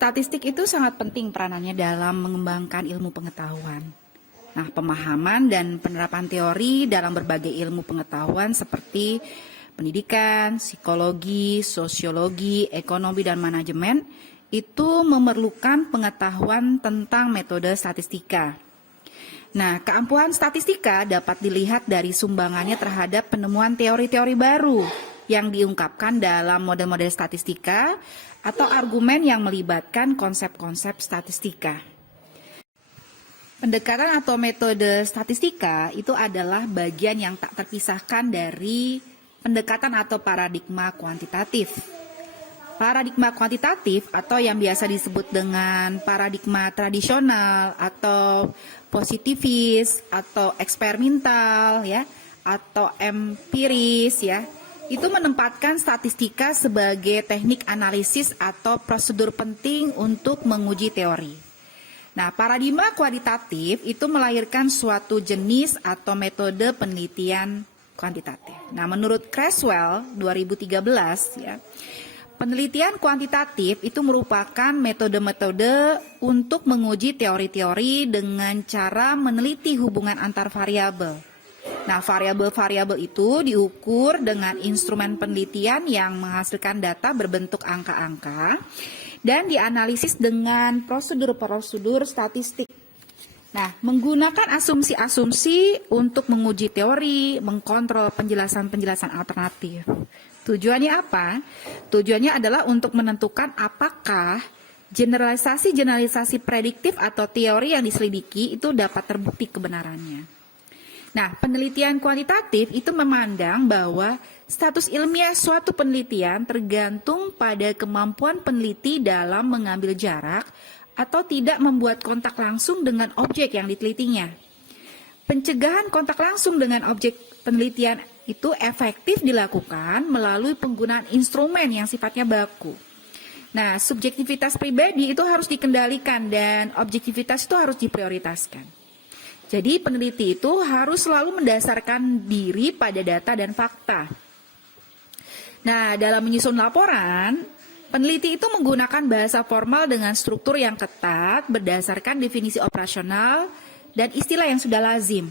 Statistik itu sangat penting peranannya dalam mengembangkan ilmu pengetahuan. Nah, pemahaman dan penerapan teori dalam berbagai ilmu pengetahuan seperti pendidikan, psikologi, sosiologi, ekonomi, dan manajemen itu memerlukan pengetahuan tentang metode statistika. Nah, keampuhan statistika dapat dilihat dari sumbangannya terhadap penemuan teori-teori baru yang diungkapkan dalam model-model statistika atau argumen yang melibatkan konsep-konsep statistika. Pendekatan atau metode statistika itu adalah bagian yang tak terpisahkan dari pendekatan atau paradigma kuantitatif. Paradigma kuantitatif atau yang biasa disebut dengan paradigma tradisional atau positivis atau eksperimental ya atau empiris ya, itu menempatkan statistika sebagai teknik analisis atau prosedur penting untuk menguji teori. Nah, paradigma kualitatif itu melahirkan suatu jenis atau metode penelitian kuantitatif. Nah, menurut Creswell 2013 ya, penelitian kuantitatif itu merupakan metode-metode untuk menguji teori-teori dengan cara meneliti hubungan antar variabel. Nah, variabel-variabel itu diukur dengan instrumen penelitian yang menghasilkan data berbentuk angka-angka dan dianalisis dengan prosedur-prosedur statistik. Nah, menggunakan asumsi-asumsi untuk menguji teori, mengkontrol penjelasan-penjelasan alternatif. Tujuannya apa? Tujuannya adalah untuk menentukan apakah generalisasi-generalisasi prediktif atau teori yang diselidiki itu dapat terbukti kebenarannya. Nah, penelitian kuantitatif itu memandang bahwa status ilmiah suatu penelitian tergantung pada kemampuan peneliti dalam mengambil jarak atau tidak membuat kontak langsung dengan objek yang ditelitinya. Pencegahan kontak langsung dengan objek penelitian itu efektif dilakukan melalui penggunaan instrumen yang sifatnya baku. Nah, subjektivitas pribadi itu harus dikendalikan dan objektivitas itu harus diprioritaskan. Jadi peneliti itu harus selalu mendasarkan diri pada data dan fakta. Nah, dalam menyusun laporan, peneliti itu menggunakan bahasa formal dengan struktur yang ketat berdasarkan definisi operasional dan istilah yang sudah lazim.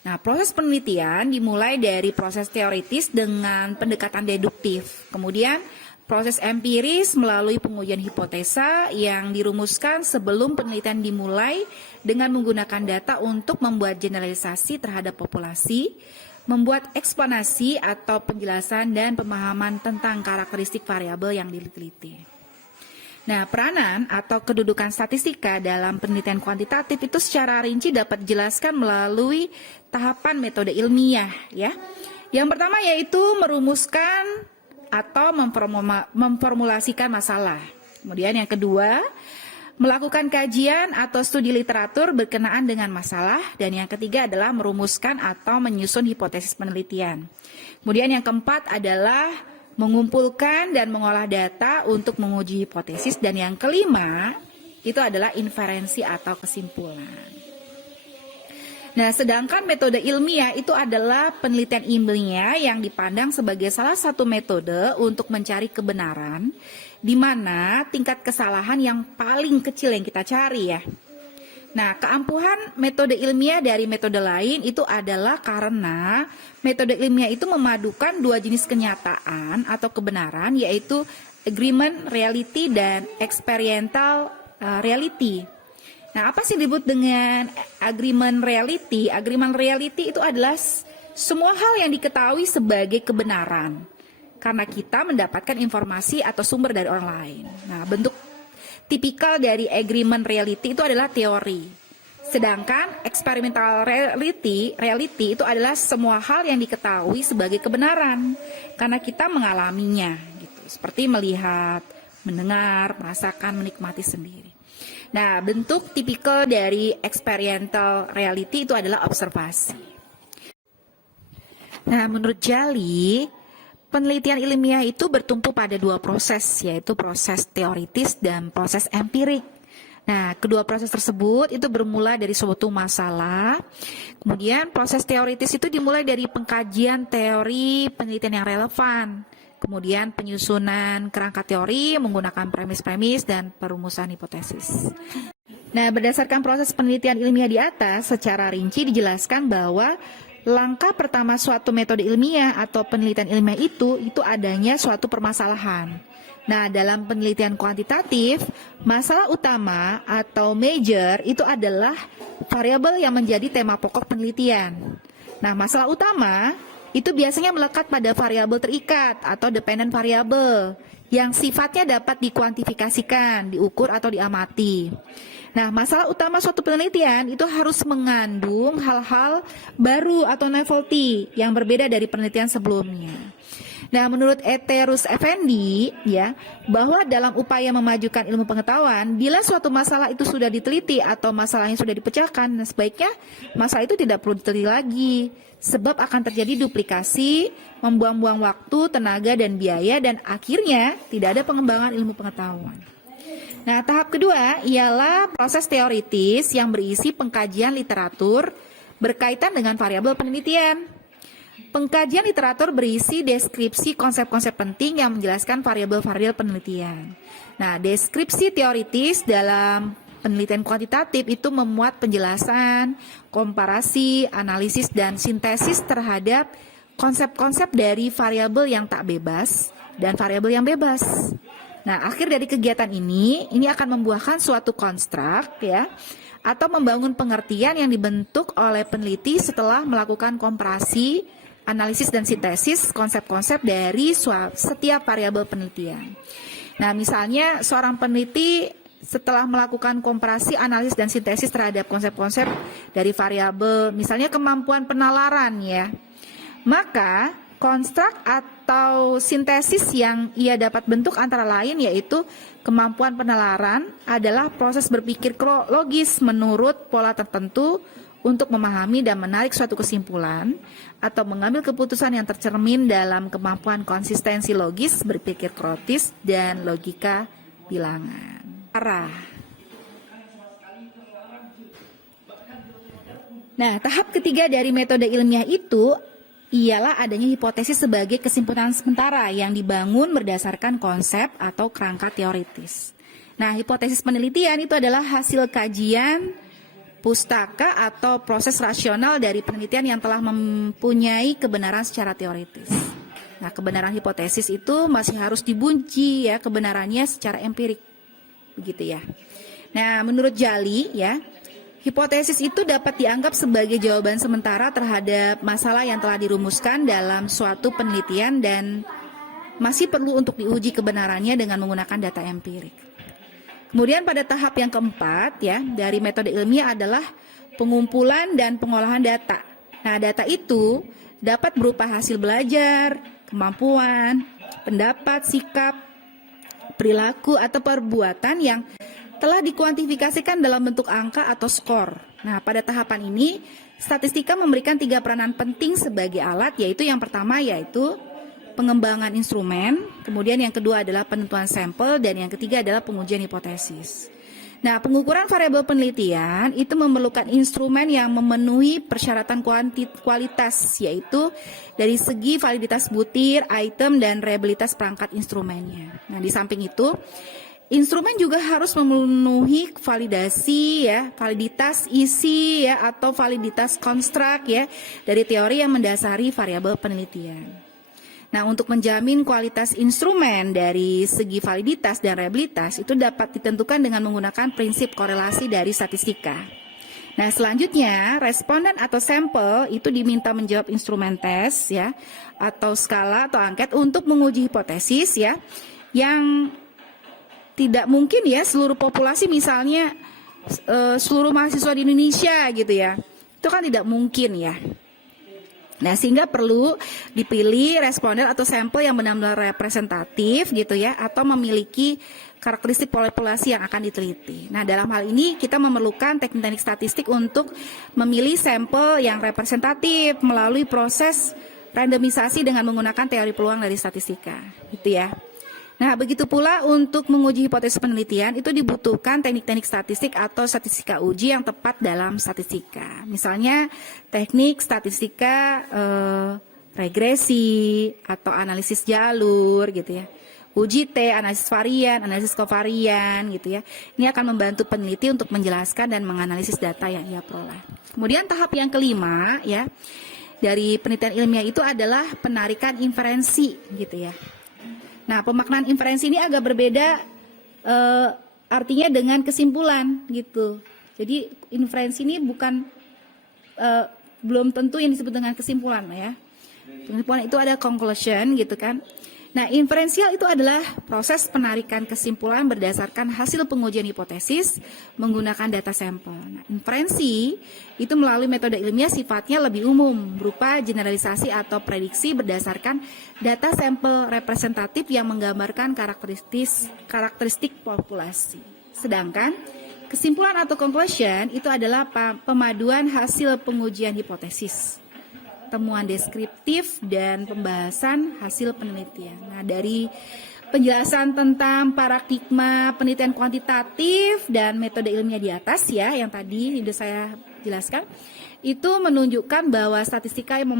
Nah, proses penelitian dimulai dari proses teoritis dengan pendekatan deduktif. Kemudian proses empiris melalui pengujian hipotesa yang dirumuskan sebelum penelitian dimulai dengan menggunakan data untuk membuat generalisasi terhadap populasi, membuat eksplanasi atau penjelasan dan pemahaman tentang karakteristik variabel yang diteliti. Nah, peranan atau kedudukan statistika dalam penelitian kuantitatif itu secara rinci dapat dijelaskan melalui tahapan metode ilmiah ya. Yang pertama yaitu merumuskan atau memformulasikan masalah. Kemudian yang kedua, melakukan kajian atau studi literatur berkenaan dengan masalah. Dan yang ketiga adalah merumuskan atau menyusun hipotesis penelitian. Kemudian yang keempat adalah mengumpulkan dan mengolah data untuk menguji hipotesis. Dan yang kelima, itu adalah inferensi atau kesimpulan. Nah, sedangkan metode ilmiah itu adalah penelitian ilmiah yang dipandang sebagai salah satu metode untuk mencari kebenaran, di mana tingkat kesalahan yang paling kecil yang kita cari ya. Nah, keampuhan metode ilmiah dari metode lain itu adalah karena metode ilmiah itu memadukan dua jenis kenyataan atau kebenaran, yaitu agreement reality dan experiential reality. Nah, apa sih disebut dengan agreement reality? Agreement reality itu adalah semua hal yang diketahui sebagai kebenaran karena kita mendapatkan informasi atau sumber dari orang lain. Nah, bentuk tipikal dari agreement reality itu adalah teori. Sedangkan experimental reality itu adalah semua hal yang diketahui sebagai kebenaran karena kita mengalaminya gitu. Seperti melihat, mendengar, merasakan, menikmati sendiri. Nah, bentuk tipikal dari experiential reality itu adalah observasi. Nah, menurut Jali, penelitian ilmiah itu bertumpu pada dua proses, yaitu proses teoritis dan proses empirik. Nah, kedua proses tersebut itu bermula dari suatu masalah. Kemudian proses teoritis itu dimulai dari pengkajian teori penelitian yang relevan. kemudian penyusunan kerangka teori menggunakan premis-premis dan perumusan hipotesis. Nah, berdasarkan proses penelitian ilmiah di atas, secara rinci dijelaskan bahwa langkah pertama suatu metode ilmiah atau penelitian ilmiah itu adanya suatu permasalahan. Nah, dalam penelitian kuantitatif, masalah utama atau major itu adalah variabel yang menjadi tema pokok penelitian. Nah, masalah utama itu biasanya melekat pada variabel terikat atau dependent variable yang sifatnya dapat dikuantifikasikan, diukur atau diamati. Nah, masalah utama suatu penelitian itu harus mengandung hal-hal baru atau novelty yang berbeda dari penelitian sebelumnya. Nah, menurut Eterus Effendi, ya, bahwa dalam upaya memajukan ilmu pengetahuan, bila suatu masalah itu sudah diteliti atau masalahnya sudah dipecahkan, sebaiknya masalah itu tidak perlu diteliti lagi, sebab akan terjadi duplikasi, membuang-buang waktu, tenaga, dan biaya, dan akhirnya tidak ada pengembangan ilmu pengetahuan. Nah, tahap kedua ialah proses teoritis yang berisi pengkajian literatur berkaitan dengan variabel penelitian. Pengkajian literatur berisi deskripsi konsep-konsep penting yang menjelaskan variabel-variabel penelitian. Nah, deskripsi teoritis dalam penelitian kuantitatif itu memuat penjelasan, komparasi, analisis, dan sintesis terhadap konsep-konsep dari variabel yang tak bebas dan variabel yang bebas. Nah, akhir dari kegiatan ini akan membuahkan suatu konstruk, ya, atau membangun pengertian yang dibentuk oleh peneliti setelah melakukan komparasi, analisis, dan sintesis konsep-konsep dari setiap variabel penelitian. Nah, misalnya seorang peneliti setelah melakukan komparasi, analisis, dan sintesis terhadap konsep-konsep dari variabel, misalnya kemampuan penalaran, ya, maka konstruk atau sintesis yang ia dapat bentuk antara lain yaitu kemampuan penalaran adalah proses berpikir logis menurut pola tertentu untuk memahami dan menarik suatu kesimpulan atau mengambil keputusan yang tercermin dalam kemampuan konsistensi logis, berpikir kritis, dan logika bilangan. Nah, tahap ketiga dari metode ilmiah itu ialah adanya hipotesis sebagai kesimpulan sementara yang dibangun berdasarkan konsep atau kerangka teoritis. Nah, hipotesis penelitian itu adalah hasil kajian pustaka atau proses rasional dari penelitian yang telah mempunyai kebenaran secara teoritis. Nah, kebenaran hipotesis itu masih harus diuji, ya, kebenarannya secara empirik. Begitu, ya. Nah, menurut Jali, ya, hipotesis itu dapat dianggap sebagai jawaban sementara terhadap masalah yang telah dirumuskan dalam suatu penelitian dan masih perlu untuk diuji kebenarannya dengan menggunakan data empirik. Kemudian pada tahap yang keempat, ya, dari metode ilmiah adalah pengumpulan dan pengolahan data. Nah, data itu dapat berupa hasil belajar, kemampuan, pendapat, sikap, perilaku, atau perbuatan yang telah dikuantifikasikan dalam bentuk angka atau skor. Nah, pada tahapan ini, statistika memberikan 3 peranan penting sebagai alat, yaitu yang pertama yaitu pengembangan instrumen, kemudian yang kedua adalah penentuan sampel, dan yang ketiga adalah pengujian hipotesis. Nah, pengukuran variabel penelitian itu memerlukan instrumen yang memenuhi persyaratan kualitas, yaitu dari segi validitas butir, item, dan reliabilitas perangkat instrumennya. Nah, di samping itu, instrumen juga harus memenuhi validasi, ya, validitas isi, ya, atau validitas konstruk, ya, dari teori yang mendasari variabel penelitian. Nah, untuk menjamin kualitas instrumen dari segi validitas dan reliabilitas itu dapat ditentukan dengan menggunakan prinsip korelasi dari statistika. Nah, selanjutnya responden atau sampel itu diminta menjawab instrumen tes, ya, atau skala atau angket untuk menguji hipotesis, ya, yang tidak mungkin, ya, seluruh populasi, misalnya seluruh mahasiswa di Indonesia gitu, ya, itu kan tidak mungkin, ya. Nah, sehingga perlu dipilih responden atau sampel yang benar-benar representatif gitu, ya, atau memiliki karakteristik populasi yang akan diteliti. Nah, dalam hal ini kita memerlukan teknik-teknik statistik untuk memilih sampel yang representatif melalui proses randomisasi dengan menggunakan teori peluang dari statistika, gitu, ya. Nah, begitu pula untuk menguji hipotesis penelitian itu dibutuhkan teknik-teknik statistik atau statistika uji yang tepat dalam statistika. Misalnya teknik statistika regresi atau analisis jalur gitu ya. Uji T, analisis varian, analisis kovarian gitu ya. Ini akan membantu peneliti untuk menjelaskan dan menganalisis data yang ia peroleh. Kemudian tahap yang kelima ya dari penelitian ilmiah itu adalah penarikan inferensi gitu ya. Nah, pemaknaan inferensi ini agak berbeda artinya dengan kesimpulan gitu. Jadi inferensi ini bukan belum tentu yang disebut dengan kesimpulan ya. Kesimpulan itu ada conclusion gitu kan. Nah, inferensial itu adalah proses penarikan kesimpulan berdasarkan hasil pengujian hipotesis menggunakan data sampel. Nah, inferensi itu melalui metode ilmiah sifatnya lebih umum, berupa generalisasi atau prediksi berdasarkan data sampel representatif yang menggambarkan karakteristik populasi. Sedangkan kesimpulan atau conclusion itu adalah pemaduan hasil pengujian hipotesis, temuan deskriptif, dan pembahasan hasil penelitian. Nah, dari penjelasan tentang paradigma penelitian kuantitatif dan metode ilmiah di atas ya, yang tadi sudah saya jelaskan, itu menunjukkan bahwa statistika yang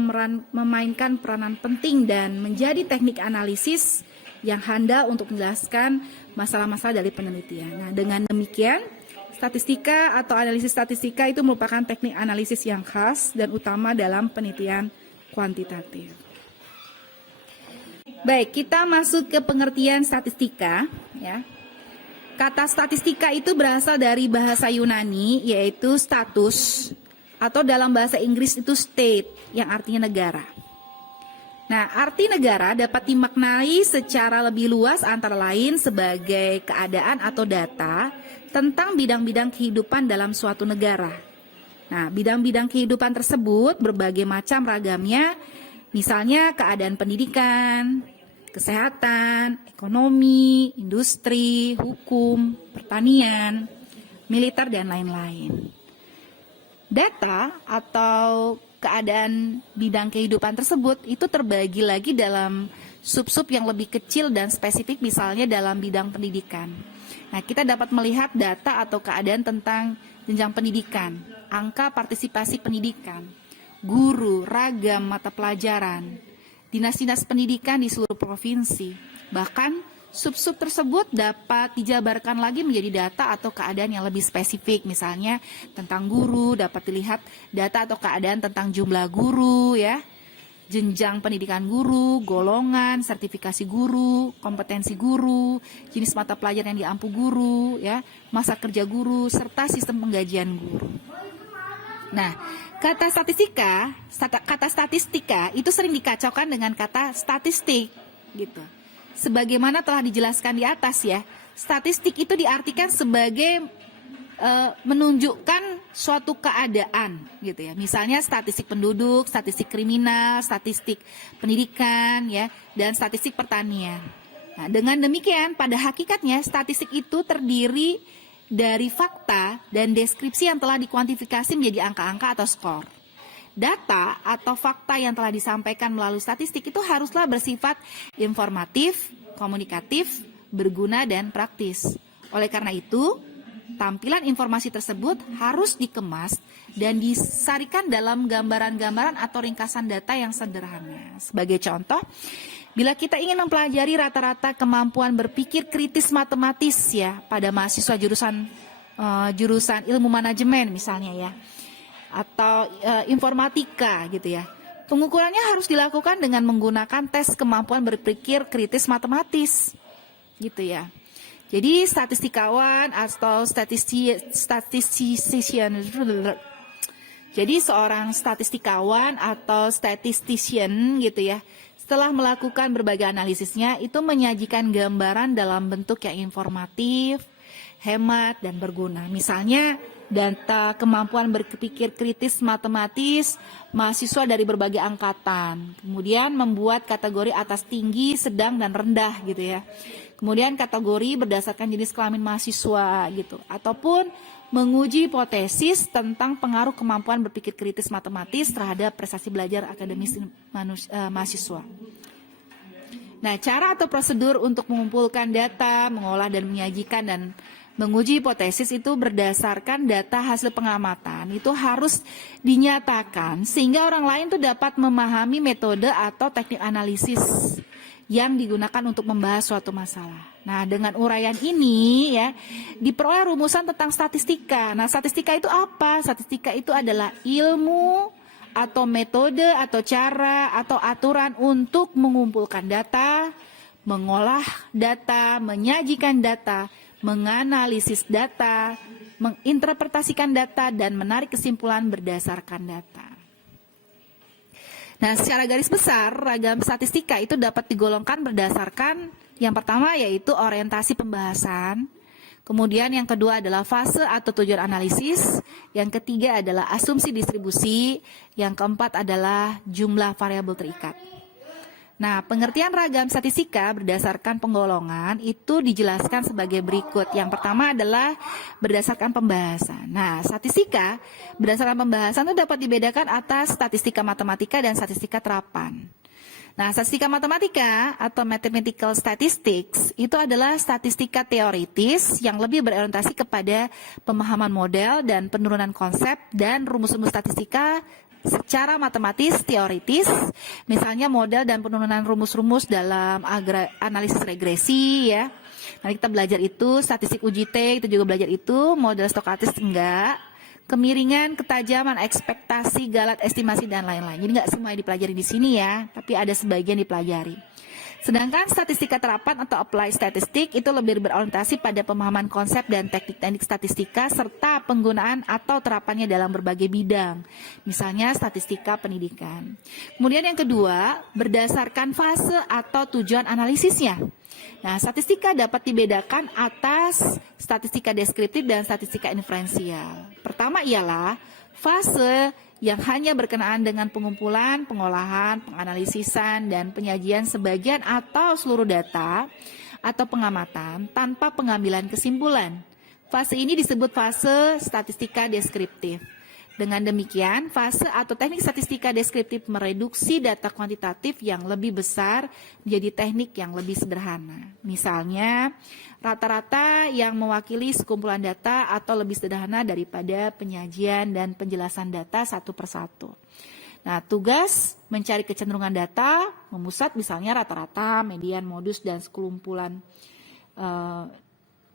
memainkan peranan penting dan menjadi teknik analisis yang handal untuk menjelaskan masalah-masalah dari penelitian. Nah, dengan demikian, statistika atau analisis statistika itu merupakan teknik analisis yang khas dan utama dalam penelitian kuantitatif. Baik, kita masuk ke pengertian statistika ya. Kata statistika itu berasal dari bahasa Yunani yaitu status, atau dalam bahasa Inggris itu state yang artinya negara. Nah, arti negara dapat dimaknai secara lebih luas antara lain sebagai keadaan atau data tentang bidang-bidang kehidupan dalam suatu negara. Nah, bidang-bidang kehidupan tersebut berbagai macam ragamnya, misalnya keadaan pendidikan, kesehatan, ekonomi, industri, hukum, pertanian, militer, dan lain-lain. Data atau keadaan bidang kehidupan tersebut itu terbagi lagi dalam sub-sub yang lebih kecil dan spesifik, misalnya dalam bidang pendidikan. Nah, kita dapat melihat data atau keadaan tentang jenjang pendidikan, angka partisipasi pendidikan, guru, ragam mata pelajaran, dinas-dinas pendidikan di seluruh provinsi. Bahkan sub-sub tersebut dapat dijabarkan lagi menjadi data atau keadaan yang lebih spesifik, misalnya tentang guru, dapat dilihat data atau keadaan tentang jumlah guru ya, jenjang pendidikan guru, golongan, sertifikasi guru, kompetensi guru, jenis mata pelajaran yang diampu guru, ya, masa kerja guru, serta sistem penggajian guru. Nah, kata statistika itu sering dikacaukan dengan kata statistik, gitu. Sebagaimana telah dijelaskan di atas ya, statistik itu diartikan sebagai menunjukkan suatu keadaan gitu ya. Misalnya statistik penduduk, statistik kriminal, statistik pendidikan ya, dan statistik pertanian. Nah, dengan demikian pada hakikatnya statistik itu terdiri dari fakta dan deskripsi yang telah dikuantifikasi menjadi angka-angka atau skor. Data atau fakta yang telah disampaikan melalui statistik itu haruslah bersifat informatif, komunikatif, berguna, dan praktis. Oleh karena itu, tampilan informasi tersebut harus dikemas dan disarikan dalam gambaran-gambaran atau ringkasan data yang sederhana. Sebagai contoh, bila kita ingin mempelajari rata-rata kemampuan berpikir kritis matematis ya pada mahasiswa jurusan ilmu manajemen misalnya ya, atau informatika gitu ya, pengukurannya harus dilakukan dengan menggunakan tes kemampuan berpikir kritis matematis gitu ya. Jadi statistikawan atau statistician, jadi seorang statistikawan atau statistician gitu ya, setelah melakukan berbagai analisisnya itu menyajikan gambaran dalam bentuk yang informatif, hemat, dan berguna. Misalnya data kemampuan berpikir kritis matematis mahasiswa dari berbagai angkatan, kemudian membuat kategori atas tinggi, sedang, dan rendah gitu ya. Kemudian kategori berdasarkan jenis kelamin mahasiswa gitu, ataupun menguji hipotesis tentang pengaruh kemampuan berpikir kritis matematis terhadap prestasi belajar akademis mahasiswa. Nah, cara atau prosedur untuk mengumpulkan data, mengolah dan menyajikan dan menguji hipotesis itu berdasarkan data hasil pengamatan. Itu harus dinyatakan sehingga orang lain tuh dapat memahami metode atau teknik analisis yang digunakan untuk membahas suatu masalah. Nah, dengan uraian ini ya diperoleh rumusan tentang statistika. Nah, statistika itu apa? Statistika itu adalah ilmu atau metode atau cara atau aturan untuk mengumpulkan data, mengolah data, menyajikan data, menganalisis data, menginterpretasikan data, dan menarik kesimpulan berdasarkan data. Nah, secara garis besar, ragam statistika itu dapat digolongkan berdasarkan yang pertama yaitu orientasi pembahasan, kemudian yang kedua adalah fase atau tujuan analisis, yang ketiga adalah asumsi distribusi, yang keempat adalah jumlah variabel terikat. Nah, pengertian ragam statistika berdasarkan penggolongan itu dijelaskan sebagai berikut. Yang pertama adalah berdasarkan pembahasan. Nah, statistika berdasarkan pembahasan itu dapat dibedakan atas statistika matematika dan statistika terapan. Nah, statistika matematika atau mathematical statistics itu adalah statistika teoritis yang lebih berorientasi kepada pemahaman model dan penurunan konsep dan rumus-rumus statistika secara matematis teoritis, misalnya model dan penurunan rumus-rumus dalam analisis regresi ya. Nanti kita belajar itu, statistik uji T itu juga belajar itu, model stokastis enggak, kemiringan, ketajaman, ekspektasi, galat, estimasi dan lain-lain. Jadi enggak semua dipelajari di sini ya, tapi ada sebagian dipelajari. Sedangkan statistika terapan atau applied statistik itu lebih berorientasi pada pemahaman konsep dan teknik-teknik statistika serta penggunaan atau terapannya dalam berbagai bidang. Misalnya statistika pendidikan. Kemudian yang kedua, berdasarkan fase atau tujuan analisisnya. Nah, statistika dapat dibedakan atas statistika deskriptif dan statistika inferensial. Pertama ialah fase yang hanya berkenaan dengan pengumpulan, pengolahan, penganalisisan, dan penyajian sebagian atau seluruh data atau pengamatan tanpa pengambilan kesimpulan. Fase ini disebut fase statistika deskriptif. Dengan demikian, fase atau teknik statistika deskriptif mereduksi data kuantitatif yang lebih besar menjadi teknik yang lebih sederhana. Misalnya, rata-rata yang mewakili sekumpulan data atau lebih sederhana daripada penyajian dan penjelasan data satu persatu. Nah, tugas mencari kecenderungan data, memusat misalnya rata-rata, median, modus, dan sekumpulan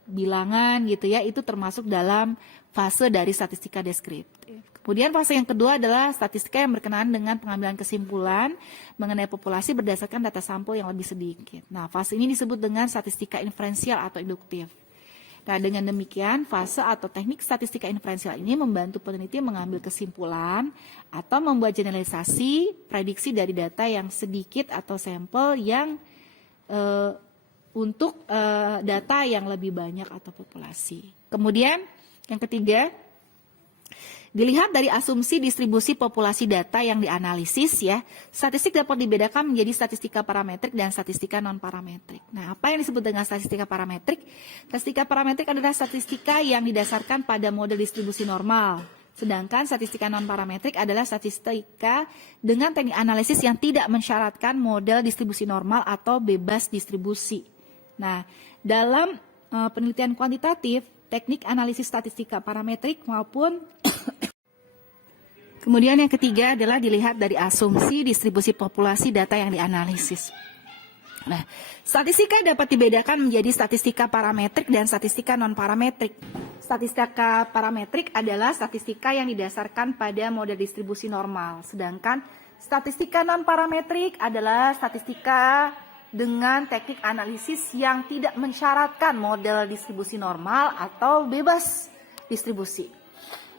bilangan gitu ya, itu termasuk dalam fase dari statistika deskriptif. Kemudian fase yang kedua adalah statistika yang berkenaan dengan pengambilan kesimpulan mengenai populasi berdasarkan data sampel yang lebih sedikit. Nah, fase ini disebut dengan statistika inferensial atau induktif. Nah, dengan demikian fase atau teknik statistika inferensial ini membantu peneliti mengambil kesimpulan atau membuat generalisasi prediksi dari data yang sedikit atau sampel yang untuk data yang lebih banyak atau populasi. Kemudian yang ketiga, dilihat dari asumsi distribusi populasi data yang dianalisis ya, statistik dapat dibedakan menjadi statistika parametrik dan statistika non-parametrik. Nah, apa yang disebut dengan statistika parametrik? Statistika parametrik adalah statistika yang didasarkan pada model distribusi normal. Sedangkan statistika non-parametrik adalah statistika dengan teknik analisis yang tidak mensyaratkan model distribusi normal atau bebas distribusi. Nah, dalam penelitian kuantitatif, teknik analisis statistika parametrik maupun kemudian yang ketiga adalah dilihat dari asumsi distribusi populasi data yang dianalisis. Nah, statistika dapat dibedakan menjadi statistika parametrik dan statistika non-parametrik. Statistika parametrik adalah statistika yang didasarkan pada model distribusi normal, sedangkan statistika non-parametrik adalah statistika dengan teknik analisis yang tidak mensyaratkan model distribusi normal atau bebas distribusi.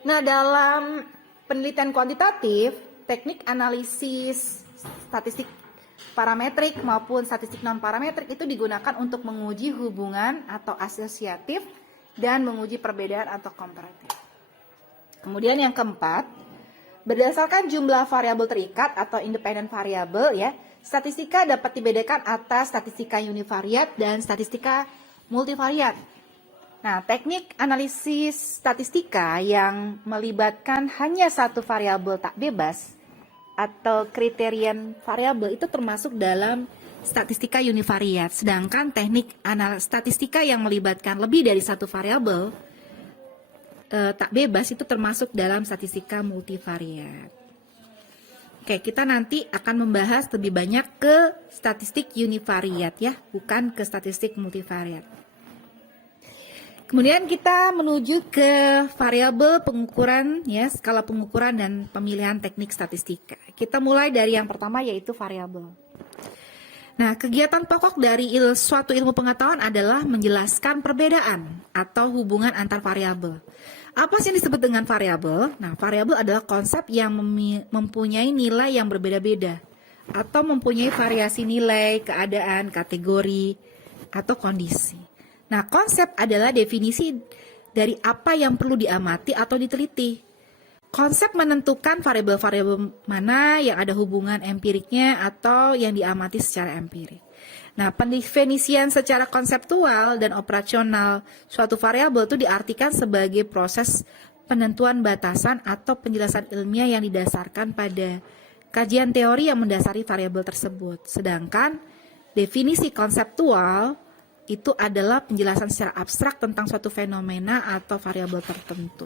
Nah, dalam penelitian kuantitatif, teknik analisis statistik parametrik maupun statistik non-parametrik itu digunakan untuk menguji hubungan atau asosiatif dan menguji perbedaan atau komparatif. Kemudian yang keempat, berdasarkan jumlah variabel terikat atau independent variable ya, statistika dapat dibedakan atas statistika univariat dan statistika multivariat. Nah, teknik analisis statistika yang melibatkan hanya satu variabel tak bebas atau kriterian variabel itu termasuk dalam statistika univariat. Sedangkan teknik statistika yang melibatkan lebih dari satu variabel tak bebas itu termasuk dalam statistika multivariat. Oke, kita nanti akan membahas lebih banyak ke statistik univariat ya, bukan ke statistik multivariat. Kemudian kita menuju ke variabel pengukuran ya, skala pengukuran dan pemilihan teknik statistika. Kita mulai dari yang pertama yaitu variabel. Nah, kegiatan pokok dari suatu ilmu pengetahuan adalah menjelaskan perbedaan atau hubungan antar variabel. Apa sih yang disebut dengan variabel? Nah, variabel adalah konsep yang mempunyai nilai yang berbeda-beda atau mempunyai variasi nilai, keadaan, kategori, atau kondisi. Nah, konsep adalah definisi dari apa yang perlu diamati atau diteliti. Konsep menentukan variabel-variabel mana yang ada hubungan empiriknya atau yang diamati secara empirik. Nah, pendefinisian secara konseptual dan operasional suatu variabel itu diartikan sebagai proses penentuan batasan atau penjelasan ilmiah yang didasarkan pada kajian teori yang mendasari variabel tersebut. Sedangkan definisi konseptual itu adalah penjelasan secara abstrak tentang suatu fenomena atau variabel tertentu.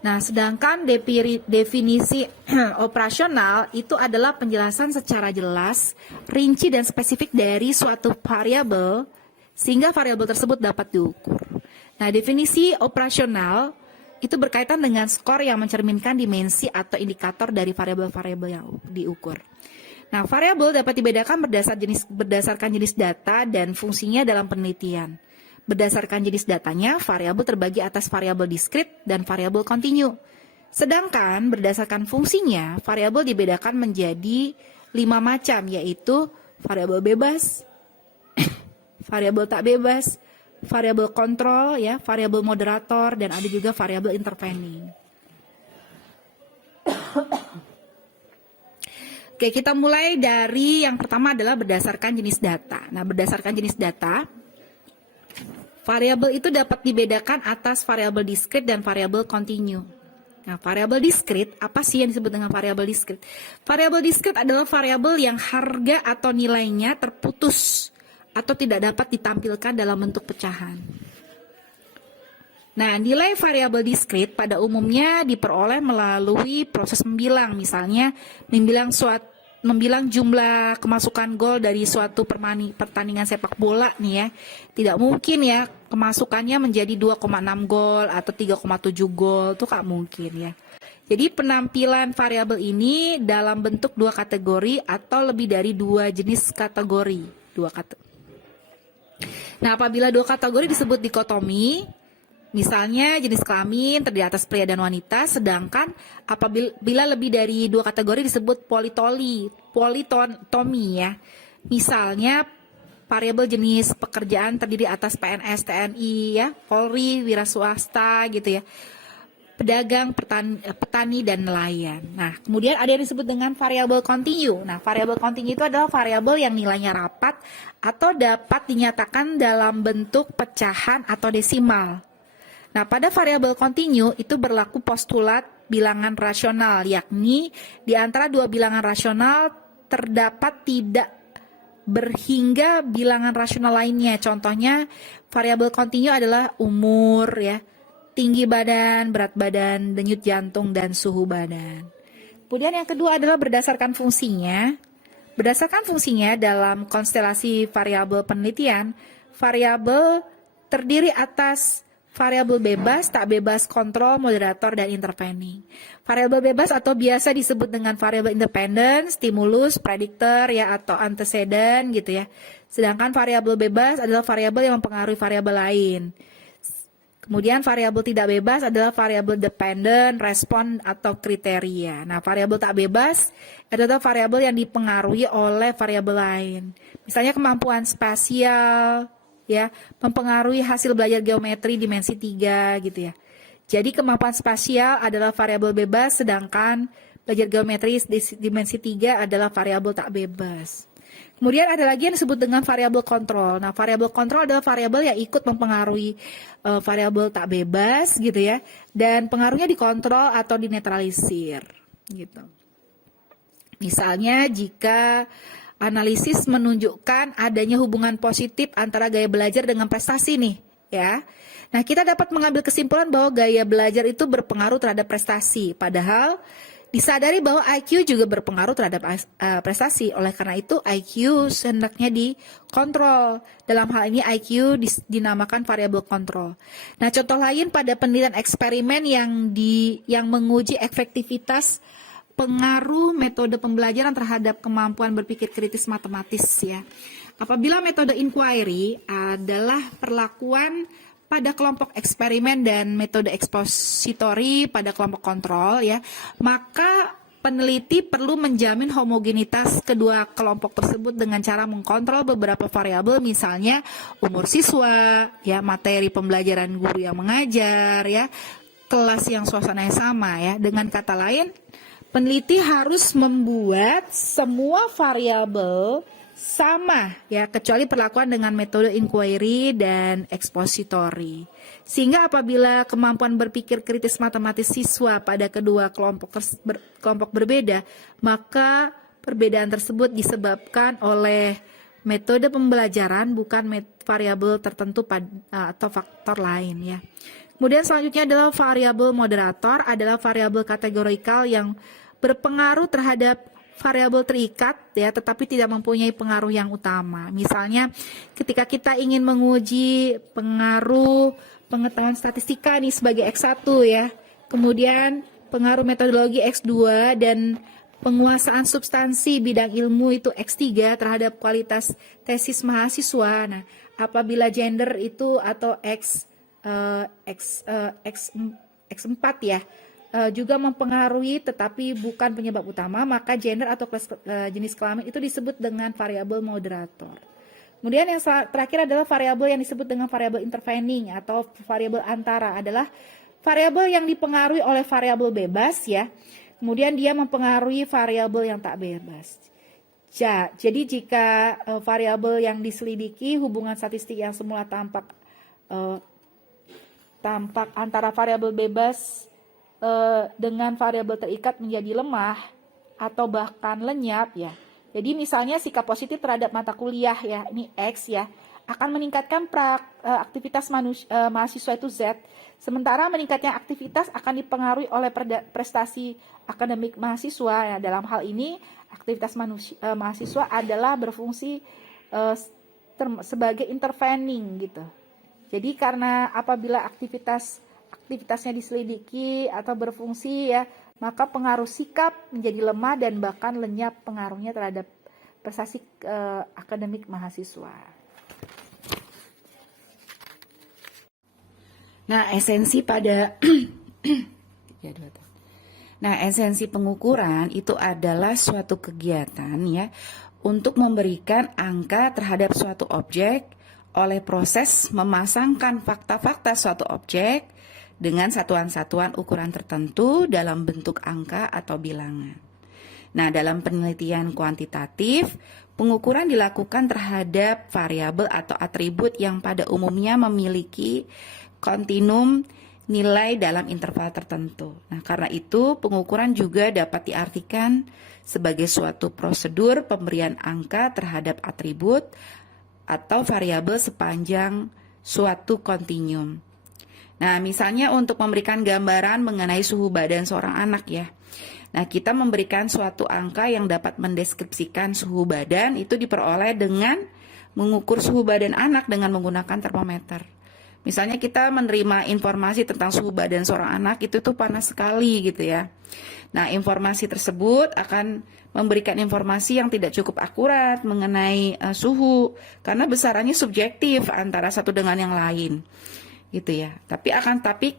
Nah, sedangkan definisi operasional itu adalah penjelasan secara jelas, rinci dan spesifik dari suatu variabel sehingga variabel tersebut dapat diukur. Nah, definisi operasional itu berkaitan dengan skor yang mencerminkan dimensi atau indikator dari variabel-variabel yang diukur. Nah, variabel dapat dibedakan berdasarkan jenis data dan fungsinya dalam penelitian. Berdasarkan jenis datanya, variabel terbagi atas variabel diskrit dan variabel kontinu. Sedangkan berdasarkan fungsinya, variabel dibedakan menjadi 5 macam, yaitu variabel bebas, variabel tak bebas, variabel kontrol, ya, variabel moderator, dan ada juga variabel intervening. Oke, kita mulai dari yang pertama adalah berdasarkan jenis data. Nah, berdasarkan jenis data, variabel itu dapat dibedakan atas variabel diskrit dan variabel kontinu. Nah, variabel diskrit, apa sih yang disebut dengan variabel diskrit? Variabel diskrit adalah variabel yang harga atau nilainya terputus atau tidak dapat ditampilkan dalam bentuk pecahan. Nah, nilai variabel diskrit pada umumnya diperoleh melalui proses membilang, misalnya membilang jumlah kemasukan gol dari suatu pertandingan sepak bola nih ya. Tidak mungkin ya kemasukannya menjadi 2,6 gol atau 3,7 gol, itu gak mungkin ya. Jadi penampilan variabel ini dalam bentuk 2 kategori atau lebih dari 2 jenis kategori. Nah, apabila 2 kategori disebut dikotomi, misalnya jenis kelamin terdiri atas pria dan wanita, sedangkan apabila lebih dari 2 kategori disebut politomi ya. Misalnya variabel jenis pekerjaan terdiri atas PNS, TNI ya, Polri, wira swasta gitu ya. Pedagang, petani dan nelayan. Nah, kemudian ada yang disebut dengan variabel kontinu. Nah, variabel kontinu itu adalah variabel yang nilainya rapat atau dapat dinyatakan dalam bentuk pecahan atau desimal. Nah, pada variabel kontinu itu berlaku postulat bilangan rasional, yakni di antara 2 bilangan rasional terdapat tidak berhingga bilangan rasional lainnya. Contohnya, variabel kontinu adalah umur, ya, tinggi badan, berat badan, denyut jantung, dan suhu badan. Kemudian yang kedua adalah berdasarkan fungsinya. Berdasarkan fungsinya dalam konstelasi variabel penelitian, variabel terdiri atas variabel bebas, tak bebas, kontrol, moderator, dan intervening. Variabel bebas atau biasa disebut dengan variabel independen, stimulus, prediktor ya atau antecedent gitu ya. Sedangkan variabel bebas adalah variabel yang mempengaruhi variabel lain. Kemudian variabel tidak bebas adalah variabel dependent, respon atau kriteria. Nah, variabel tak bebas adalah variabel yang dipengaruhi oleh variabel lain. Misalnya kemampuan spasial, ya, mempengaruhi hasil belajar geometri dimensi 3 gitu ya. Jadi kemampuan spasial adalah variabel bebas, sedangkan belajar geometri dimensi 3 adalah variabel tak bebas. Kemudian ada lagi yang disebut dengan variabel kontrol. Nah, variabel kontrol adalah variabel yang ikut mempengaruhi variabel tak bebas gitu ya, dan pengaruhnya dikontrol atau dinetralisir gitu. Misalnya jika analisis menunjukkan adanya hubungan positif antara gaya belajar dengan prestasi nih, ya. Nah, kita dapat mengambil kesimpulan bahwa gaya belajar itu berpengaruh terhadap prestasi, padahal disadari bahwa IQ juga berpengaruh terhadap prestasi. Oleh karena itu, IQ sehendaknya dikontrol. Dalam hal ini, IQ dinamakan variabel kontrol. Nah, contoh lain pada penelitian eksperimen yang menguji efektivitas pengaruh metode pembelajaran terhadap kemampuan berpikir kritis matematis, ya. Apabila metode inquiry adalah perlakuan pada kelompok eksperimen dan metode ekspositori pada kelompok kontrol, ya, maka peneliti perlu menjamin homogenitas kedua kelompok tersebut dengan cara mengkontrol beberapa variabel, misalnya umur siswa, ya, materi pembelajaran guru yang mengajar, ya, kelas yang suasananya sama, ya. Dengan kata lain, peneliti harus membuat semua variabel sama, ya, kecuali perlakuan dengan metode inquiry dan ekspositori. Sehingga apabila kemampuan berpikir kritis matematis siswa pada kedua kelompok berbeda, maka perbedaan tersebut disebabkan oleh metode pembelajaran, bukan variabel tertentu atau faktor lain, ya. Kemudian selanjutnya adalah variabel moderator, adalah variabel kategorikal yang berpengaruh terhadap variabel terikat, ya, tetapi tidak mempunyai pengaruh yang utama. Misalnya ketika kita ingin menguji pengaruh pengetahuan statistika nih sebagai X1, ya, kemudian pengaruh metodologi X2 dan penguasaan substansi bidang ilmu itu X3 terhadap kualitas tesis mahasiswa. Nah, apabila gender itu atau X4, ya, juga mempengaruhi tetapi bukan penyebab utama, maka gender atau jenis kelamin itu disebut dengan variabel moderator. Kemudian yang terakhir adalah variabel yang disebut dengan variabel intervening atau variabel antara, adalah variabel yang dipengaruhi oleh variabel bebas, ya. Kemudian dia mempengaruhi variabel yang tak bebas. Jadi jika variabel yang diselidiki hubungan statistik yang semula tampak antara variabel bebas dengan variabel terikat menjadi lemah atau bahkan lenyap, ya. Jadi misalnya sikap positif terhadap mata kuliah, ya, ini X, ya, akan meningkatkan aktivitas mahasiswa itu Z, sementara meningkatnya aktivitas akan dipengaruhi oleh prestasi akademik mahasiswa, ya. Dalam hal ini aktivitas mahasiswa adalah berfungsi sebagai intervening, gitu. Jadi karena apabila aktivitasnya diselidiki atau berfungsi, ya, maka pengaruh sikap menjadi lemah dan bahkan lenyap pengaruhnya terhadap prestasi akademik mahasiswa. Nah, esensi pengukuran itu adalah suatu kegiatan, ya, untuk memberikan angka terhadap suatu objek oleh proses memasangkan fakta-fakta suatu objek dengan satuan-satuan ukuran tertentu dalam bentuk angka atau bilangan. Nah, dalam penelitian kuantitatif, pengukuran dilakukan terhadap variabel atau atribut yang pada umumnya memiliki kontinum nilai dalam interval tertentu. Nah, karena itu pengukuran juga dapat diartikan sebagai suatu prosedur pemberian angka terhadap atribut atau variabel sepanjang suatu kontinum. Nah, misalnya untuk memberikan gambaran mengenai suhu badan seorang anak, ya. Nah, kita memberikan suatu angka yang dapat mendeskripsikan suhu badan itu diperoleh dengan mengukur suhu badan anak dengan menggunakan termometer. Misalnya kita menerima informasi tentang suhu badan seorang anak itu tuh panas sekali, gitu, ya. Nah, informasi tersebut akan memberikan informasi yang tidak cukup akurat mengenai suhu karena besarannya subjektif antara satu dengan yang lain, gitu, ya. Tapi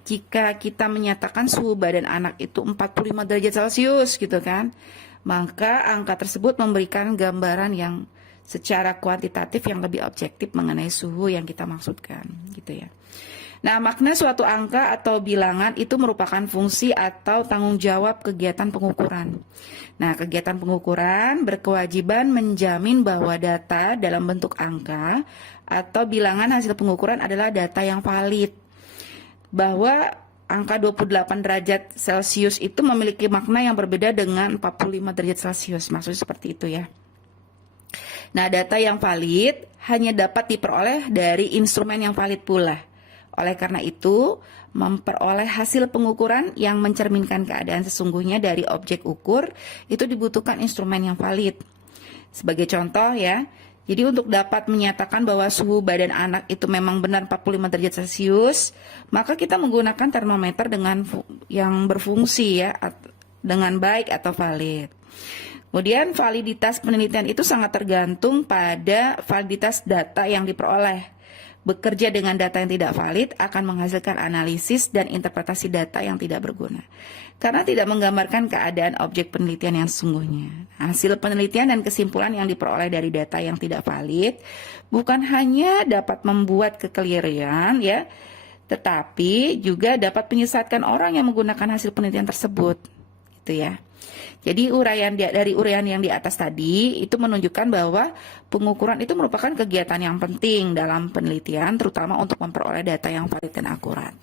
jika kita menyatakan suhu badan anak itu 45 derajat Celcius, gitu kan, maka angka tersebut memberikan gambaran yang secara kuantitatif yang lebih objektif mengenai suhu yang kita maksudkan, gitu, ya. Nah, makna suatu angka atau bilangan itu merupakan fungsi atau tanggung jawab kegiatan pengukuran. Nah, kegiatan pengukuran berkewajiban menjamin bahwa data dalam bentuk angka atau bilangan hasil pengukuran adalah data yang valid. Bahwa angka 28 derajat Celcius itu memiliki makna yang berbeda dengan 45 derajat Celcius. Maksudnya seperti itu, ya. Nah, data yang valid hanya dapat diperoleh dari instrumen yang valid pula. Oleh karena itu, memperoleh hasil pengukuran yang mencerminkan keadaan sesungguhnya dari objek ukur itu dibutuhkan instrumen yang valid. Sebagai contoh ya, jadi untuk dapat menyatakan bahwa suhu badan anak itu memang benar 45 derajat Celcius, maka kita menggunakan termometer yang berfungsi ya, dengan baik atau valid. Kemudian validitas penelitian itu sangat tergantung pada validitas data yang diperoleh. Bekerja dengan data yang tidak valid akan menghasilkan analisis dan interpretasi data yang tidak berguna, karena tidak menggambarkan keadaan objek penelitian yang sesungguhnya. Hasil penelitian dan kesimpulan yang diperoleh dari data yang tidak valid bukan hanya dapat membuat kekeliruan ya, tetapi juga dapat menyesatkan orang yang menggunakan hasil penelitian tersebut, gitu ya. Jadi dari uraian yang di atas tadi itu menunjukkan bahwa pengukuran itu merupakan kegiatan yang penting dalam penelitian, terutama untuk memperoleh data yang valid dan akurat.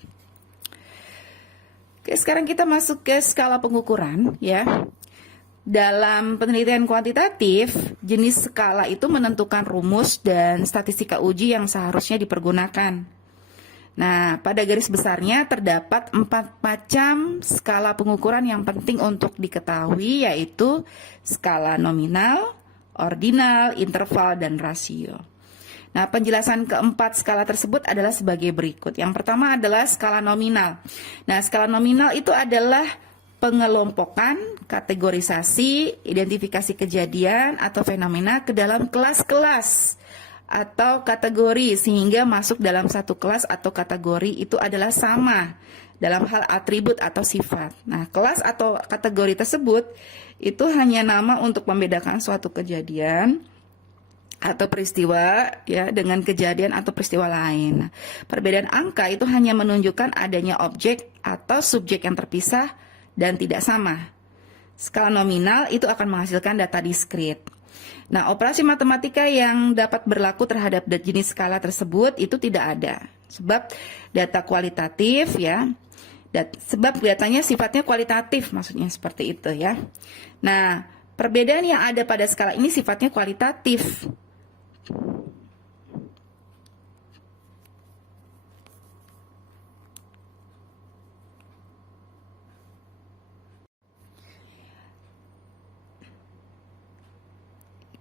Oke, sekarang kita masuk ke skala pengukuran ya. Dalam penelitian kuantitatif, jenis skala itu menentukan rumus dan statistika uji yang seharusnya dipergunakan. Nah, pada garis besarnya terdapat 4 macam skala pengukuran yang penting untuk diketahui, yaitu skala nominal, ordinal, interval, dan rasio. Nah, penjelasan keempat skala tersebut adalah sebagai berikut. Yang pertama adalah skala nominal. Nah, skala nominal itu adalah pengelompokan, kategorisasi, identifikasi kejadian atau fenomena ke dalam kelas-kelas atau kategori, sehingga masuk dalam satu kelas atau kategori itu adalah sama dalam hal atribut atau sifat. Nah, kelas atau kategori tersebut itu hanya nama untuk membedakan suatu kejadian atau peristiwa ya dengan kejadian atau peristiwa lain. Nah, perbedaan angka itu hanya menunjukkan adanya objek atau subjek yang terpisah dan tidak sama. Skala nominal itu akan menghasilkan data diskrit. Nah, operasi matematika yang dapat berlaku terhadap jenis skala tersebut itu tidak ada. Sebab data kualitatif ya, sebab datanya sifatnya kualitatif, maksudnya seperti itu ya. Nah, perbedaan yang ada pada skala ini sifatnya kualitatif.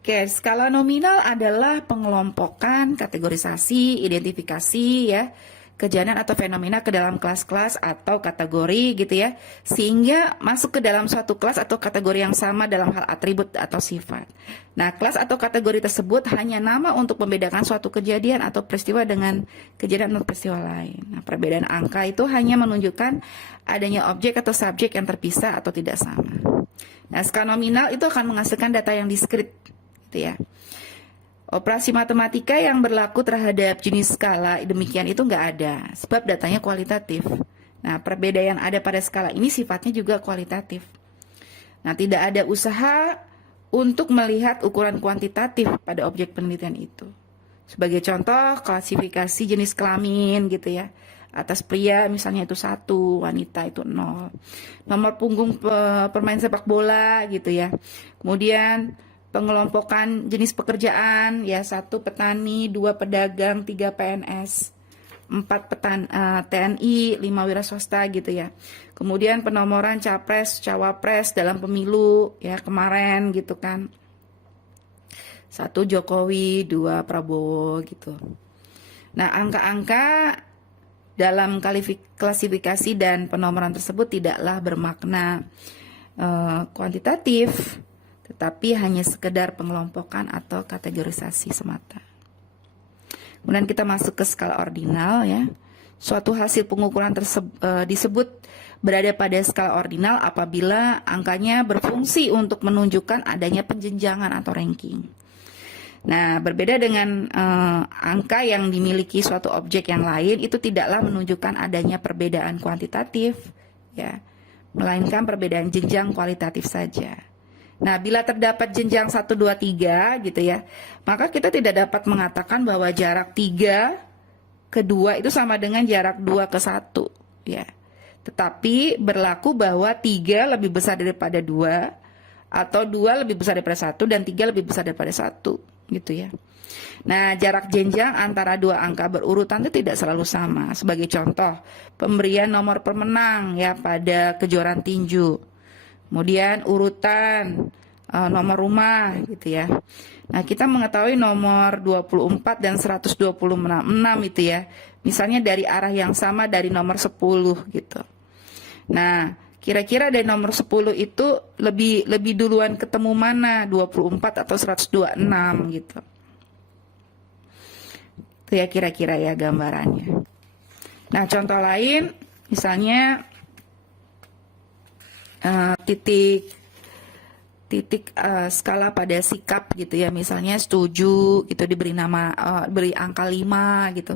Oke, skala nominal adalah pengelompokan, kategorisasi, identifikasi ya, kejadian atau fenomena ke dalam kelas-kelas atau kategori gitu ya, sehingga masuk ke dalam suatu kelas atau kategori yang sama dalam hal atribut atau sifat. Nah, kelas atau kategori tersebut hanya nama untuk membedakan suatu kejadian atau peristiwa dengan kejadian atau peristiwa lain. Nah, perbedaan angka itu hanya menunjukkan adanya objek atau subjek yang terpisah atau tidak sama. Nah, skala nominal itu akan menghasilkan data yang diskrit, gitu ya. Operasi matematika yang berlaku terhadap jenis skala demikian itu nggak ada, sebab datanya kualitatif. Nah, perbedaan yang ada pada skala ini sifatnya juga kualitatif. Nah, tidak ada usaha untuk melihat ukuran kuantitatif pada objek penelitian itu. Sebagai contoh, klasifikasi jenis kelamin gitu ya. Atas pria misalnya itu 1, wanita itu 0. Nomor punggung pemain sepak bola gitu ya. Kemudian pengelompokan jenis pekerjaan ya, 1 petani, 2 pedagang, 3 PNS, 4 TNI, 5 wira swasta gitu ya. Kemudian penomoran capres, cawapres dalam pemilu ya kemarin gitu kan. 1 Jokowi, 2 Prabowo gitu. Nah, angka-angka dalam klasifikasi dan penomoran tersebut tidaklah bermakna kuantitatif, tetapi hanya sekedar pengelompokan atau kategorisasi semata. Kemudian kita masuk ke skala ordinal ya. Suatu hasil pengukuran disebut berada pada skala ordinal apabila angkanya berfungsi untuk menunjukkan adanya penjenjangan atau ranking. Nah, berbeda dengan angka yang dimiliki suatu objek yang lain, itu tidaklah menunjukkan adanya perbedaan kuantitatif ya, melainkan perbedaan jenjang kualitatif saja. Nah, bila terdapat jenjang 1, 2, 3 gitu ya, maka kita tidak dapat mengatakan bahwa jarak 3 ke 2 itu sama dengan jarak 2 ke 1 ya. Tetapi berlaku bahwa 3 lebih besar daripada 2 atau 2 lebih besar daripada 1 dan 3 lebih besar daripada 1 gitu ya. Nah, jarak jenjang antara dua angka berurutan itu tidak selalu sama. Sebagai contoh, pemberian nomor pemenang ya pada kejuaraan tinju. Kemudian urutan nomor rumah gitu ya. Nah, kita mengetahui nomor 24 dan 126 itu ya. Misalnya dari arah yang sama dari nomor 10 gitu. Nah, kira-kira dari nomor 10 itu lebih duluan ketemu mana? 24 atau 126 gitu. Itu ya kira-kira ya gambarannya. Nah, contoh lain misalnya titik skala pada sikap gitu ya, misalnya setuju gitu diberi nama beri angka 5 gitu.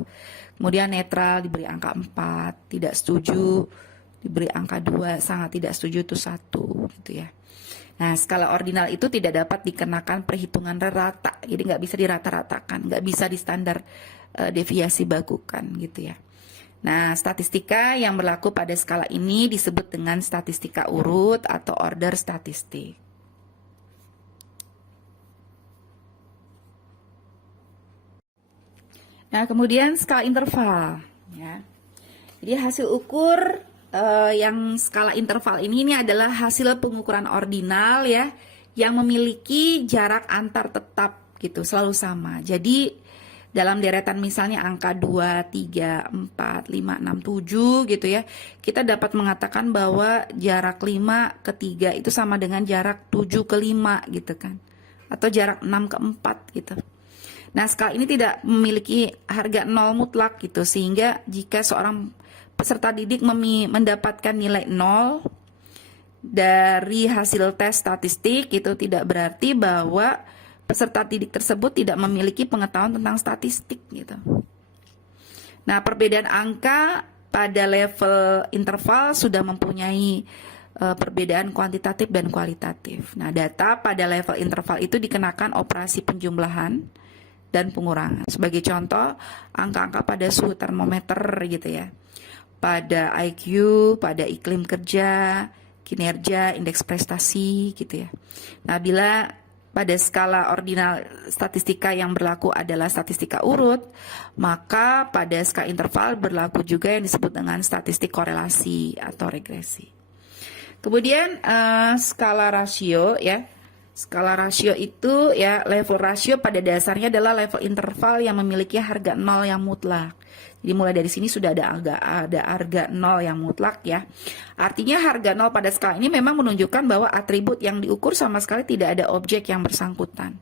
Kemudian netral diberi angka 4, tidak setuju diberi angka 2, sangat tidak setuju itu 1 gitu ya. Nah, skala ordinal itu tidak dapat dikenakan perhitungan rata, jadi nggak bisa dirata-ratakan, nggak bisa di standar deviasi bakukan gitu ya. Nah, statistika yang berlaku pada skala ini disebut dengan statistika urut atau order statistik. Nah, kemudian skala interval ya. Jadi hasil ukur yang skala interval ini adalah hasil pengukuran ordinal ya, yang memiliki jarak antar tetap gitu, selalu sama. Jadi dalam deretan misalnya angka 2, 3, 4, 5, 6, 7 gitu ya, kita dapat mengatakan bahwa jarak 5 ke 3 itu sama dengan jarak 7 ke 5 gitu kan, atau jarak 6 ke 4 gitu. Nah, skala ini tidak memiliki harga nol mutlak gitu, sehingga jika seorang peserta didik mendapatkan nilai 0 dari hasil tes statistik, itu tidak berarti bahwa peserta didik tersebut tidak memiliki pengetahuan tentang statistik gitu. Nah, perbedaan angka pada level interval sudah mempunyai perbedaan kuantitatif dan kualitatif. Nah, data pada level interval itu dikenakan operasi penjumlahan dan pengurangan. Sebagai contoh, angka-angka pada suhu termometer gitu ya, pada IQ, pada iklim kerja, kinerja, indeks prestasi gitu ya. Nah, bila pada skala ordinal statistika yang berlaku adalah statistika urut, maka pada skala interval berlaku juga yang disebut dengan statistik korelasi atau regresi. Kemudian skala rasio ya. Skala rasio itu ya, level rasio pada dasarnya adalah level interval yang memiliki harga 0 yang mutlak. Jadi mulai dari sini sudah ada harga 0 yang mutlak ya. Artinya harga 0 pada skala ini memang menunjukkan bahwa atribut yang diukur sama sekali tidak ada objek yang bersangkutan.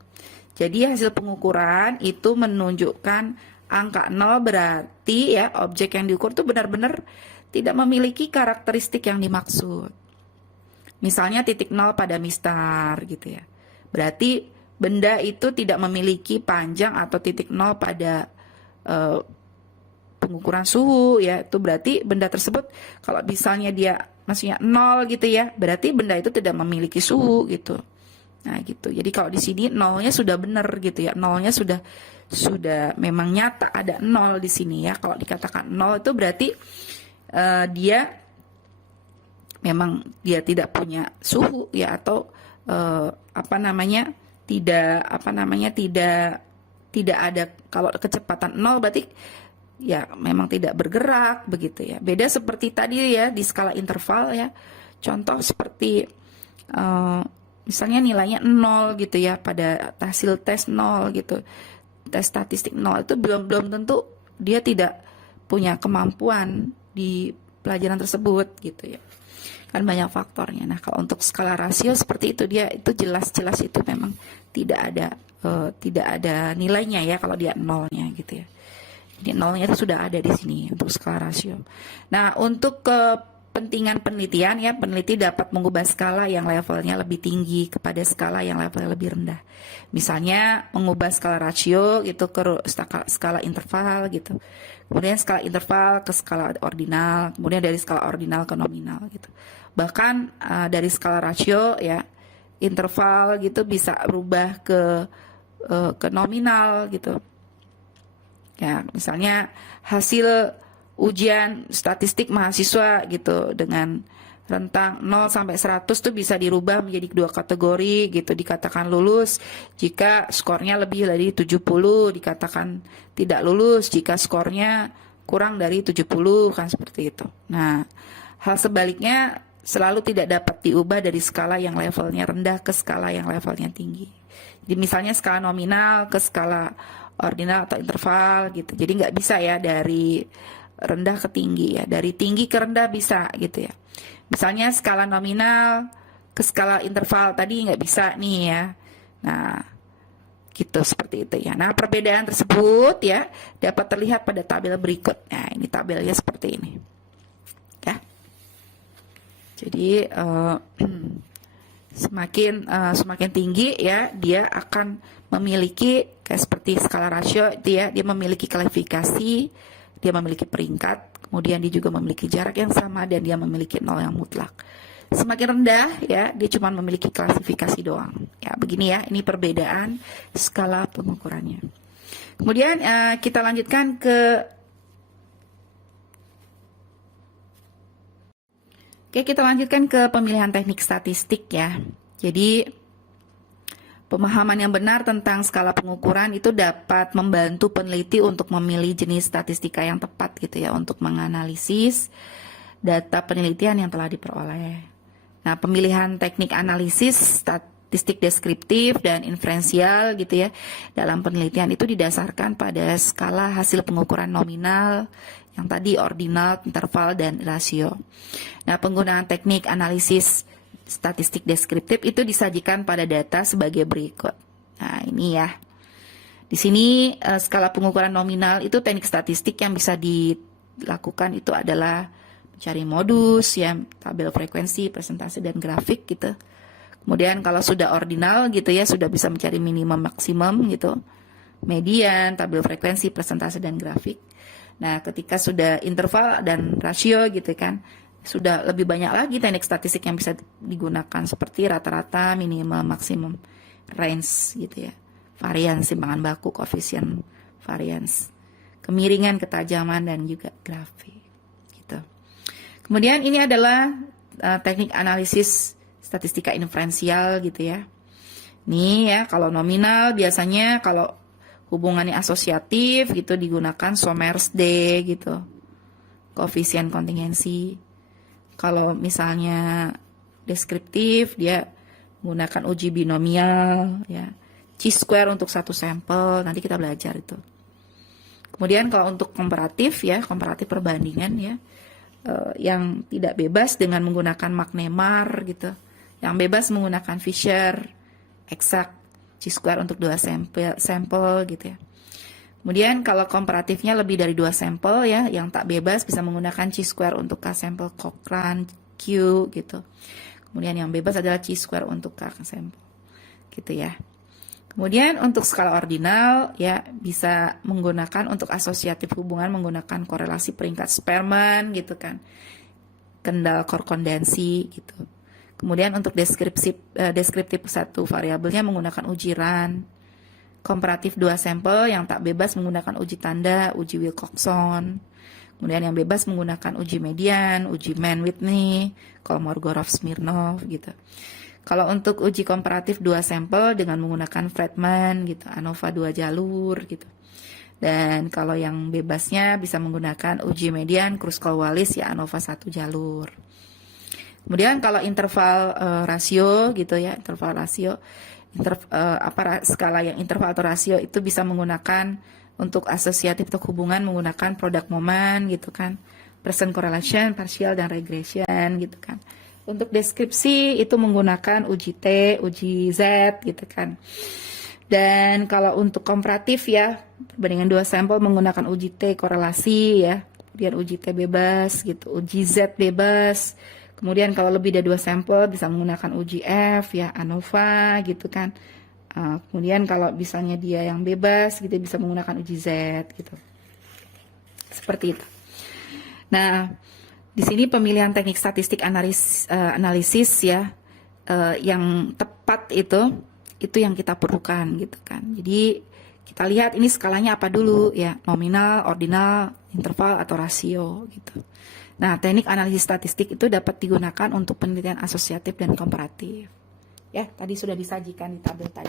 Jadi hasil pengukuran itu menunjukkan angka 0 berarti ya objek yang diukur itu benar-benar tidak memiliki karakteristik yang dimaksud. Misalnya titik 0 pada mistar gitu ya. Berarti benda itu tidak memiliki panjang, atau titik 0 pada pengukuran suhu ya. Itu berarti benda tersebut kalau misalnya dia maksudnya 0 gitu ya, berarti benda itu tidak memiliki suhu gitu. Nah, gitu. Jadi kalau di sini nolnya sudah benar gitu ya. Nolnya sudah memang nyata ada 0 di sini ya. Kalau dikatakan 0 itu berarti dia memang dia tidak punya suhu ya, atau tidak ada, kalau kecepatan 0 berarti ya memang tidak bergerak begitu ya. Beda seperti tadi ya di skala interval ya. Contoh seperti misalnya nilainya 0 gitu ya, pada hasil tes 0 gitu. Tes statistik 0 itu belum tentu dia tidak punya kemampuan di pelajaran tersebut gitu ya. Kan banyak faktornya. Nah, kalau untuk skala rasio seperti itu, dia itu jelas-jelas itu memang tidak ada nilainya ya kalau dia nolnya gitu ya. Jadi nolnya itu sudah ada di sini untuk skala rasio. Nah, untuk kepentingan penelitian ya, peneliti dapat mengubah skala yang levelnya lebih tinggi kepada skala yang levelnya lebih rendah. Misalnya mengubah skala rasio gitu ke skala interval gitu. Kemudian skala interval ke skala ordinal, kemudian dari skala ordinal ke nominal gitu. Bahkan dari skala rasio ya, interval gitu bisa berubah ke nominal gitu. Ya, misalnya hasil ujian statistik mahasiswa gitu dengan rentang 0 sampai 100 tuh bisa dirubah menjadi dua kategori gitu. Dikatakan lulus jika skornya lebih dari 70, dikatakan tidak lulus jika skornya kurang dari 70, kan seperti itu. Nah, hal sebaliknya selalu tidak dapat diubah dari skala yang levelnya rendah ke skala yang levelnya tinggi. Jadi misalnya skala nominal ke skala ordinal atau interval gitu. Jadi nggak bisa ya dari rendah ke tinggi ya, dari tinggi ke rendah bisa gitu ya. Misalnya skala nominal ke skala interval tadi nggak bisa nih ya. Nah, gitu seperti itu ya. Nah, perbedaan tersebut ya dapat terlihat pada tabel berikut. Nah, ini tabelnya seperti ini. Ya. Jadi semakin tinggi ya dia akan memiliki kayak seperti skala rasio dia memiliki klasifikasi, dia memiliki peringkat, kemudian dia juga memiliki jarak yang sama dan dia memiliki 0 yang mutlak. Semakin rendah ya dia cuma memiliki klasifikasi doang. Ya begini ya, ini perbedaan skala pengukurannya. Kemudian kita lanjutkan ke kita lanjutkan ke pemilihan teknik statistik ya. Jadi pemahaman yang benar tentang skala pengukuran itu dapat membantu peneliti untuk memilih jenis statistika yang tepat gitu ya untuk menganalisis data penelitian yang telah diperoleh. Nah, pemilihan teknik analisis statistik deskriptif dan inferensial gitu ya dalam penelitian itu didasarkan pada skala hasil pengukuran nominal yang tadi ordinal, interval, dan rasio. Nah, penggunaan teknik analisis statistik deskriptif itu disajikan pada data sebagai berikut. Nah, ini ya. Di sini skala pengukuran nominal itu teknik statistik yang bisa dilakukan itu adalah mencari modus, ya, tabel frekuensi, presentasi, dan grafik gitu. Kemudian kalau sudah ordinal gitu ya, sudah bisa mencari minimum maksimum gitu. Median, tabel frekuensi, presentasi, dan grafik. Nah, ketika sudah interval dan rasio gitu kan, sudah lebih banyak lagi teknik statistik yang bisa digunakan seperti rata-rata, minimum, maksimum, range gitu ya, varians, simpangan baku, koefisien varians, kemiringan, ketajaman, dan juga grafik gitu. Kemudian ini adalah teknik analisis statistika inferensial gitu ya. Nih ya, kalau nominal biasanya kalau hubungannya asosiatif gitu digunakan Somers-D gitu, koefisien kontingensi. Kalau misalnya deskriptif dia menggunakan uji binomial ya, chi-square untuk satu sampel, nanti kita belajar itu. Kemudian kalau untuk komparatif ya, komparatif perbandingan ya, yang tidak bebas dengan menggunakan McNemar gitu, yang bebas menggunakan Fisher, exact, chi-square untuk 2 sampel gitu ya. Kemudian kalau komparatifnya lebih dari 2 sampel ya, yang tak bebas bisa menggunakan chi-square untuk K sampel Cochrane, Q gitu. Kemudian yang bebas adalah chi-square untuk K sampel gitu ya. Kemudian untuk skala ordinal ya bisa menggunakan untuk asosiatif hubungan menggunakan korelasi peringkat Spearman gitu kan, kendal korrespondensi gitu. Kemudian untuk deskriptif satu variabelnya menggunakan uji Rand. Komparatif 2 sampel yang tak bebas menggunakan uji tanda, uji Wilcoxon. Kemudian yang bebas menggunakan uji median, uji Mann-Whitney, Kolmogorov-Smirnov gitu. Kalau untuk uji komparatif 2 sampel dengan menggunakan Friedman gitu, ANOVA 2 jalur gitu. Dan kalau yang bebasnya bisa menggunakan uji median, Kruskal-Wallis ya ANOVA 1 jalur. Kemudian kalau interval rasio gitu ya, interval rasio skala yang interval atau rasio itu bisa menggunakan untuk asosiatif atau hubungan menggunakan produk moment gitu kan, percent correlation, partial, dan regression gitu kan. Untuk deskripsi itu menggunakan uji T, uji Z gitu kan. Dan kalau untuk komparatif ya, perbandingan 2 sampel menggunakan uji T korelasi ya, kemudian uji T bebas gitu, uji Z bebas. Kemudian kalau lebih dari 2 sampel bisa menggunakan uji F ya, ANOVA gitu kan. Kemudian kalau misalnya dia yang bebas gitu bisa menggunakan uji Z gitu. Seperti itu. Nah, di sini pemilihan teknik statistik analisis ya yang tepat itu yang kita perlukan gitu kan. Jadi kita kita lihat ini skalanya apa dulu ya, nominal, ordinal, interval atau rasio gitu. Nah, teknik analisis statistik itu dapat digunakan untuk penelitian asosiatif dan komparatif. Ya, tadi sudah disajikan di tabel tadi.